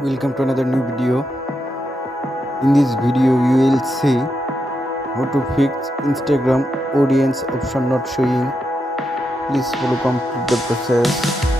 Welcome to another new video. In this video you will see how to fix Instagram audience option not showing. Please follow complete the process.